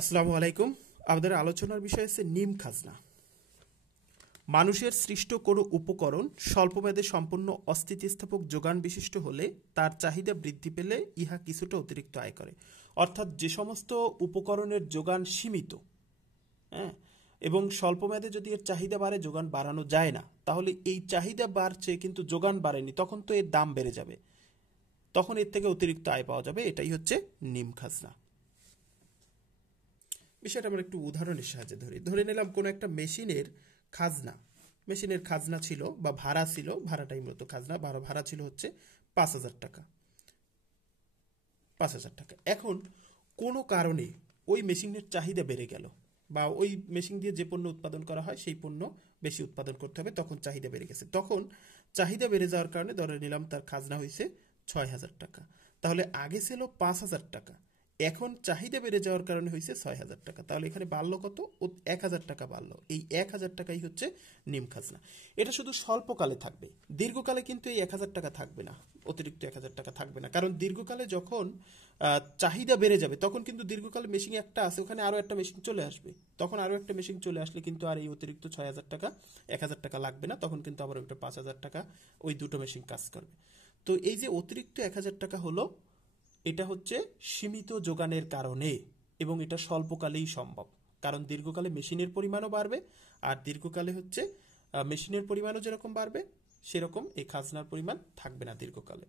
আসসালামু আলাইকুম। আমাদের আলোচনার বিষয় হচ্ছে নিম খাজনা। মানুষের সৃষ্ট কোনো উপকরণ স্বল্পমেয়াদে সম্পূর্ণ অস্থিতিস্থাপক যোগান বিশিষ্ট হলে তার চাহিদা বৃদ্ধি পেলে ইহা কিছুটা অতিরিক্ত আয় করে। অর্থাৎ যে সমস্ত উপকরণের যোগান সীমিত, হ্যাঁ, এবং স্বল্পমেয়াদে যদি এর চাহিদা বাড়ে, যোগান বাড়ানো যায় না, তাহলে এই চাহিদা বাড়ছে কিন্তু যোগান বাড়েনি, তখন তো এর দাম বেড়ে যাবে, তখন এর থেকে অতিরিক্ত আয় পাওয়া যাবে। এটাই হচ্ছে নিম খাজনা। বিষয়টা আমরা একটু উদাহরণের সাহায্যে ধরে নিলাম কোনো একটা খাজনা মেশিনের খাজনা ছিল বা ভাড়া ছিল, ভাড়াটাই মূলত খাজনা। ভাড়া ছিল হচ্ছে ৫,০০০ টাকা। ৫,০০০ টাকা। এখন কোনো কারণে ওই মেশিনের চাহিদা বেড়ে গেল, বা ওই মেশিন দিয়ে যে পণ্য উৎপাদন করা হয় সেই পণ্য বেশি উৎপাদন করতে হবে, তখন চাহিদা বেড়ে গেছে। তখন চাহিদা বেড়ে যাওয়ার কারণে ধরে নিলাম তার খাজনা হয়েছে ৬,০০০ টাকা। তাহলে আগে ছিল ৫,০০০ টাকা, এখন চাহিদা বেড়ে যাওয়ার কারণে হয়েছে ৬,০০০ টাকা। তাহলে এখানে বাড়লো কত? ১,০০০ টাকা বাড়লো। এই ১,০০০ টাকাই হচ্ছে নিম খাজনা। এটা শুধু স্বল্পকালে থাকবে, দীর্ঘকালে কিন্তু এই ১,০০০ টাকা থাকবে না, অতিরিক্ত ১,০০০ টাকা থাকবে না। কারণ দীর্ঘকালে যখন চাহিদা বেড়ে যাবে, তখন কিন্তু দীর্ঘকালে মেশিন একটা আছে, ওখানে আরও একটা মেশিন চলে আসবে। তখন আরও একটা মেশিন চলে আসলে কিন্তু আর এই অতিরিক্ত ৬,০০০ টাকা ১,০০০ টাকা লাগবে না, তখন কিন্তু আবার ওইটা ৫,০০০ টাকা ওই দুটো মেশিন কাজ করবে। তো এই যে অতিরিক্ত ১,০০০ টাকা হলো, এটা হচ্ছে সীমিত যোগানের কারণে, এবং এটা স্বল্পকালেই সম্ভব। কারণ দীর্ঘকালে মেশিনের পরিমাণও বাড়বে, আর দীর্ঘকালে হচ্ছে মেশিনের পরিমাণও যেরকম বাড়বে, সেরকম এই খাজনার পরিমাণ থাকবে না দীর্ঘকালে।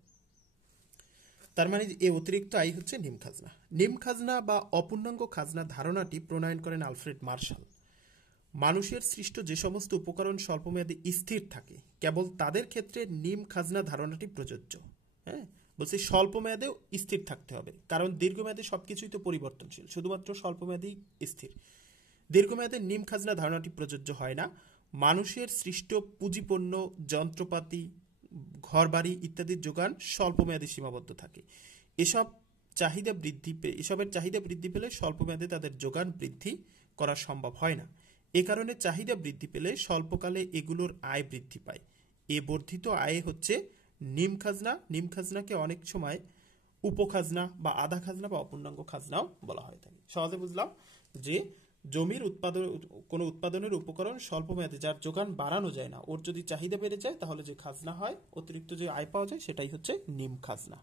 তার মানে এই অতিরিক্ত আয় হচ্ছে নিম খাজনা। নিম খাজনা বা অপূর্ণাঙ্গ খাজনা ধারণাটি প্রণয়ন করেন আলফ্রেড মার্শাল। মানুষের সৃষ্ট যে সমস্ত উপকরণ স্বল্পমেয়াদী স্থির থাকে, কেবল তাদের ক্ষেত্রে নিম খাজনা ধারণাটি প্রযোজ্য। হ্যাঁ, বলছি স্বল্পমেয়াদেও স্থির থাকতে হবে, কারণ দীর্ঘমেয়াদে সবকিছুই তো পরিবর্তনশীল, শুধুমাত্র স্বল্পমেয়াদেই স্থির। দীর্ঘমেয়াদে নিম খাজনা ধারণাটি প্রযোজ্য হয় না। মানুষের সৃষ্ট পুঁজিপণ্য, যন্ত্রপাতি, ঘরবাড়ি ইত্যাদির যোগান স্বল্পমেয়াদে সীমাবদ্ধ থাকে। এসব এসবের চাহিদা বৃদ্ধি পেলে স্বল্পমেয়াদে তাদের যোগান বৃদ্ধি করা সম্ভব হয় না। এ কারণে চাহিদা বৃদ্ধি পেলে স্বল্পকালে এগুলোর আয় বৃদ্ধি পায়। এ বর্ধিত আয় হচ্ছে নিম খাজনা। নিম খাজনাকে অনেক সময় উপখাজনা বা আধা খাজনা বা অপূর্ণাঙ্গ খাজনাও বলা হয়ে থাকে। সহজে বুঝলাম যে জমির কোনো উৎপাদনের উপকরণ স্বল্পমেয়াদে যার যোগান বাড়ানো যায় না, ওর যদি চাহিদা বেড়ে যায়, তাহলে যে খাজনা হয়, অতিরিক্ত যে আয় পাওয়া যায়, সেটাই হচ্ছে নিম খাজনা।